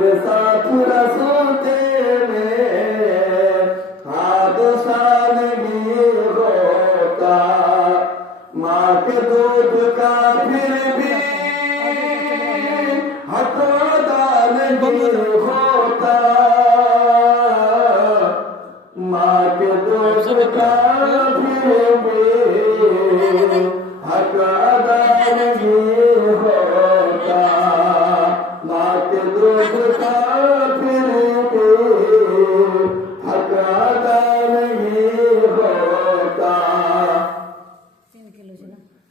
तेरे साथ रसूल तेरे हादसा नहीं होता, माँ के दूध का फिर भी हटोदा नहीं होता, माँ के दूध का फिर भी हटोदा नहीं होता, माँ के दूध का फिर भी हटोदा नहीं होता।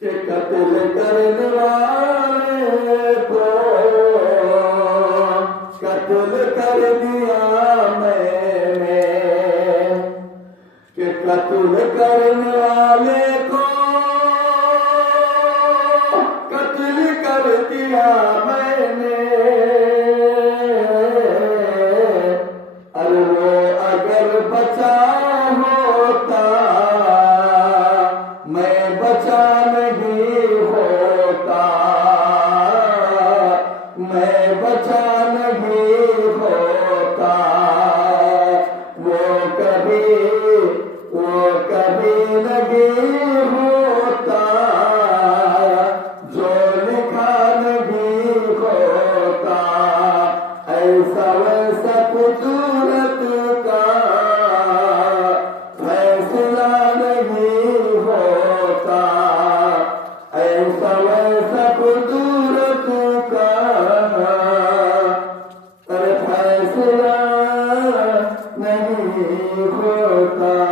के कत्ल करने वाले को कत्ल कर दिया मैंने, के कत्ल करने वाले को कत्ल कर दिया मैंने। अरे वो अगर बचा होता मैं बचा नहीं होता, मैं बचा नहीं होता। वो कभी नहीं होता जो लिखा नहीं होता, ऐसा वैसा कुदरत का फैसला नहीं होता, ऐसा वैसा कुदरत का फैसला नहीं होता।